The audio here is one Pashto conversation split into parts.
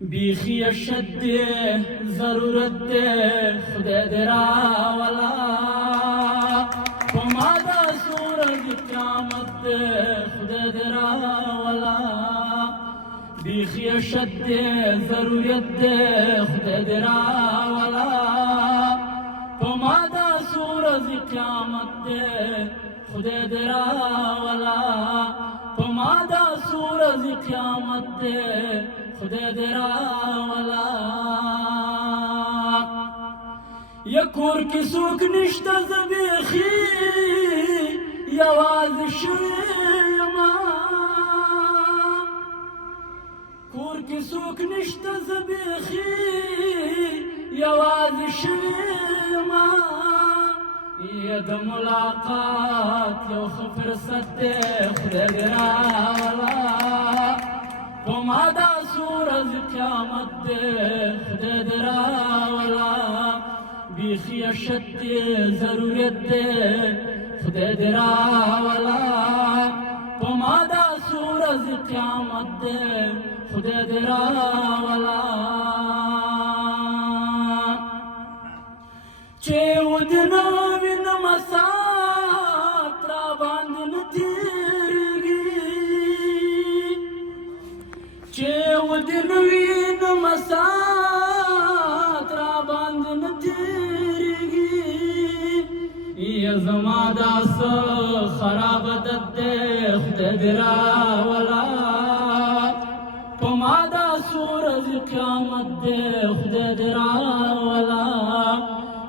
بیخی اشد ضرورت خدای درا والا پمادا سورج قیامت خدای درا والا بیخی اشد ضرورت خدای درا والا پمادا سورج قیامت خدای درا والا پمادا سورج قیامت خدای درا والا یا کور کی سوک نشتا زبیخی یواز شویما کور کی سوک نشتا زبیخی یواز شویما ید ملاقات یو فرصت خدای درا والا پمادا سورج قیامت خدای درا والا بیخی اشد ضرورت خدای درا والا پمادا سورج قیامت خدای درا والا چه ودنا من مسات را باندن تیرگی چه ودنوین مسات را باندن تیرگی یا زماداس خرابتت خدای درا والا پمادا سورج قیامت خدای درا والا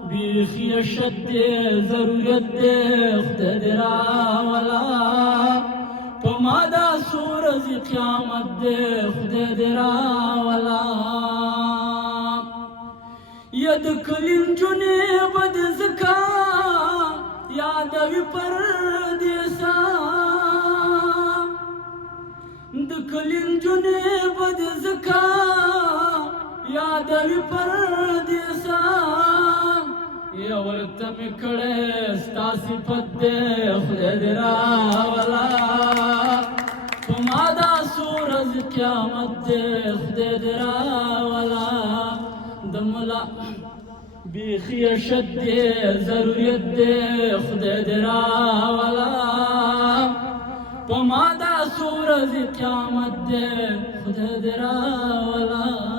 بیخی اشد ضرورت خدای درا والا پمادا سورج قیامت خدای درا والا ید کلین جنے بد زکا یادوی پردیسا د کلین جنے بد زکا یادوی پردیسا یا ورته می کړه ستا صفت خدای درا والا پمادا سورج قیامت خدای درا والا دملا بیخی اشد ضرورت خدای درا والا پمادا سورج قیامت خدای درا والا